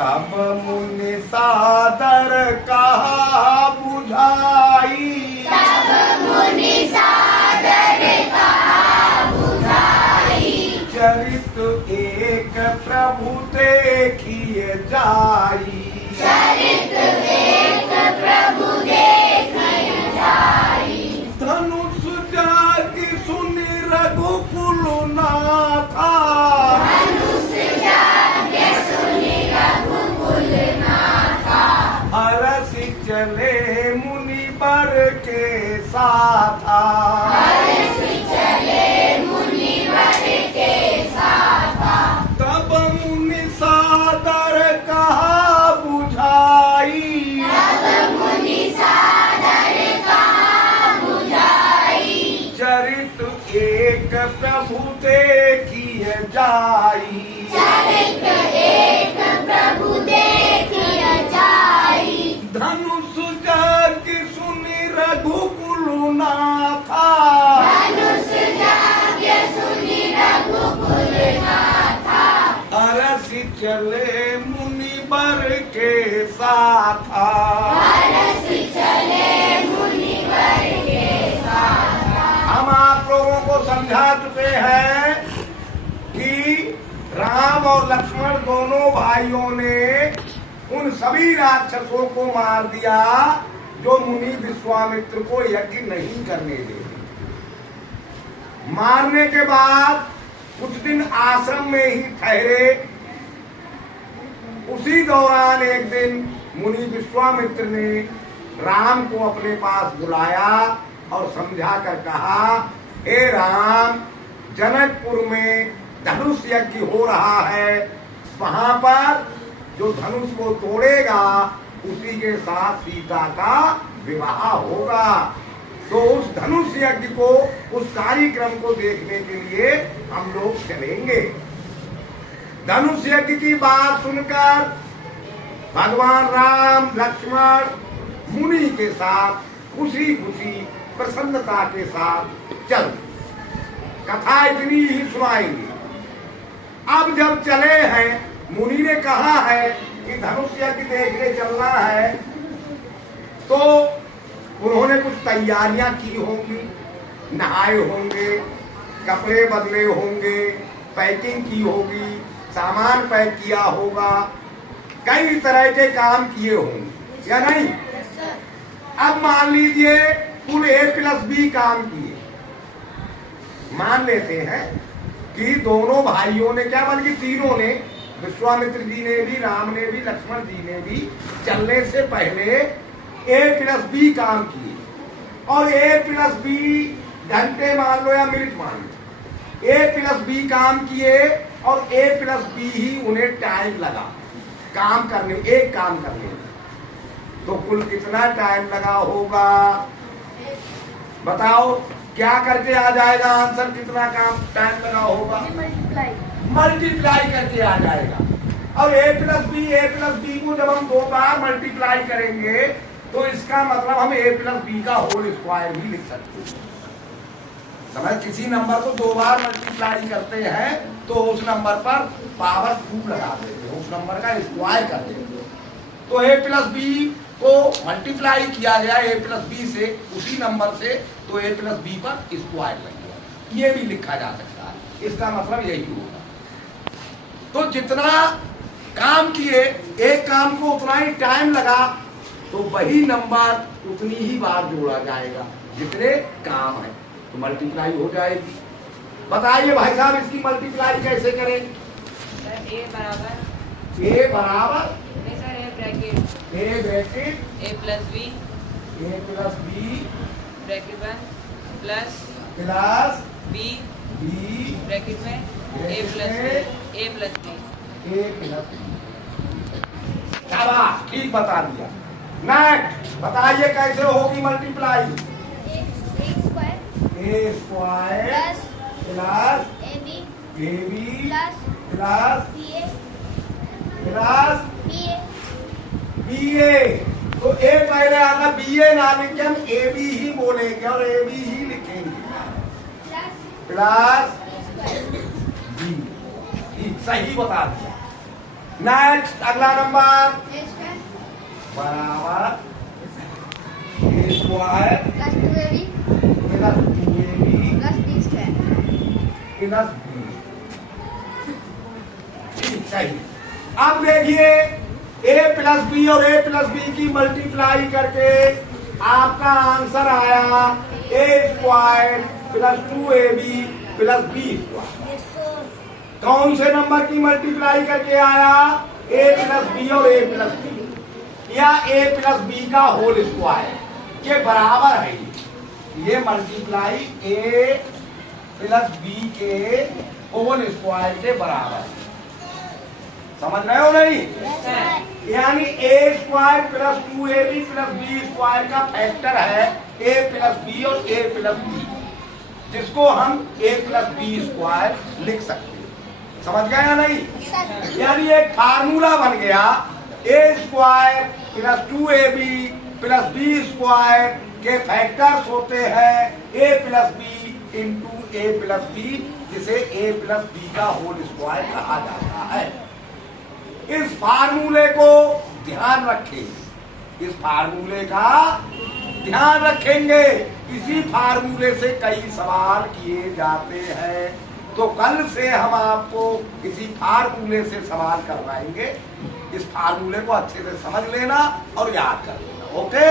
तब मुनि सादर कहा बुझाई, तब मुनि सादर कहा बुझाई। चरित एक प्रभु देखिए जाई, चरित एक प्रभु देखिए जाई। धनुष जाति सुनि रघुकुल नाथा, धनुष जाति सुनि रघुकुल नाथा। अरसि चले मुनि बर के साथा, अरसि चले मुनि वर के साथा। तब मुनि सादर कहा बुझाई, तब मुनि सादर कहा बुझाई। चरित एक प्रभु देखिए जाई, चरित एक प्रभु देखिए जाई। धनुष जाति सुनि रघुकुल नाथा, धनुष जाति सुनि रघुकुल नाथा। अरसि चले मुनि बर के साथा। अरसि चले मुनि वर के साथा। हम आप लोगों को समझा चुके हैं कि राम और लक्ष्मण दोनों भाइयों ने उन सभी राक्षसों को मार दिया जो मुनि विश्वामित्र को यज्ञ नहीं करने देते। मारने के बाद कुछ दिन आश्रम में ही ठहरे। उसी दौरान एक दिन मुनि विश्वामित्र ने राम को अपने पास बुलाया और समझा कर कहा, हे राम, जनकपुर में धनुष यज्ञ हो रहा है, वहां पर जो धनुष को तोड़ेगा उसी के साथ सीता का विवाह होगा। तो उस धनुष यज्ञ को, उस कार्यक्रम को देखने के लिए हम लोग चलेंगे। धनुष यज्ञ की बात सुनकर भगवान राम लक्ष्मण मुनि के साथ खुशी खुशी प्रसन्नता के साथ चल, कथा इतनी ही सुनाएंगे। अब जब चले हैं, मुनि ने कहा है कि धनुष यज्ञ देखने चलना है, तो उन्होंने कुछ तैयारियां की होंगी, नहाए होंगे, कपड़े बदले होंगे, पैकिंग की होगी, सामान पैक किया होगा, कई तरह के काम किए होंगे या नहीं। अब मान लीजिए कुल A+B काम किए, मान लेते हैं कि दोनों भाइयों ने क्या, बल्कि तीनों ने, विश्वामित्र जी ने भी, राम ने भी, लक्ष्मण जी ने भी चलने से पहले A+B काम किए। और A+B घंटे मान लो या मिनट मान लो, A+B काम किए और A+B ही उन्हें टाइम लगा काम करने, एक काम करने में। तो कुल कितना टाइम लगा होगा बताओ, क्या करके आ जाएगा आंसर, कितना काम टाइम लगा होगा? मल्टीप्लाई करके आ जाएगा। और A+B को जब हम 2 बार मल्टीप्लाई करेंगे तो इसका मतलब हम A+B का होल स्क्वायर भी लिख सकते हैं। समझ, किसी नंबर को 2 बार मल्टीप्लाई करते हैं तो उस नंबर पर पावर 2 लगा देते हैं, उस नंबर का स्क्वायर कर देते हैं। तो A+B को मल्टीप्लाई किया गया A+B से, उसी नंबर से, तो A+B पर स्क्वायर लग गया। ये भी लिखा जा सकता है, इसका मतलब यही होगा। तो जितना काम किए, एक काम को उतना ही टाइम लगा, तो वही नंबर उतनी ही बार जोड़ा जाएगा जितने काम है, तो मल्टीप्लाई हो जाएगी। बताइए भाई साहब, इसकी मल्टीप्लाई कैसे करें? A बराबर नहीं sir, A bracket A+B bracket में प्लस B ब्रैकेट में A+B। शाबाश, ठीक बता दिया। नेक्स्ट बताइए कैसे होगी multiply? A square plus AB plus BA। तो A पहले आता, BA ना लिख के हम AB ही बोलेंगे और AB ही लिखेंगे, प्लस B। सही बता दिया। नेक्स्ट अगला नंबर ए स्क्वायर बराबर A square plus 2ab plus 2ab plus b square plus B. सही। अब देखिए a प्लस बी और a प्लस बी की मल्टीप्लाई करके आपका आंसर आया a square plus 2ab plus B square. कौन से नंबर की मल्टीप्लाई करके आया? a प्लस बी और a प्लस बी या a प्लस बी का होल स्क्वायर के बराबर है। ये मल्टीप्लाई a प्लस बी के होल स्क्वायर के बराबर है। समझ रहे हो नहीं? यानी a square plus 2ab plus B square का फैक्टर है a प्लस बी और a प्लस बी, जिसको हम a प्लस बी स्क्वायर लिख सकते हैं। समझ गए या नहीं? यानी एक फार्मूला बन गया a square plus 2ab plus B square के फैक्टर्स होते हैं a plus b into a plus b, जिसे a प्लस बी का होल स्क्वायर कहा जाता है। इस फार्मूले को ध्यान रखें, इस फार्मूले का ध्यान रखेंगे। इसी फार्मूले से कई सवाल किए जाते हैं, तो कल से हम आपको इसी फार्मूले से सवाल करवाएंगे। इस फार्मूले को अच्छे से समझ लेना और याद कर लेना। ओके?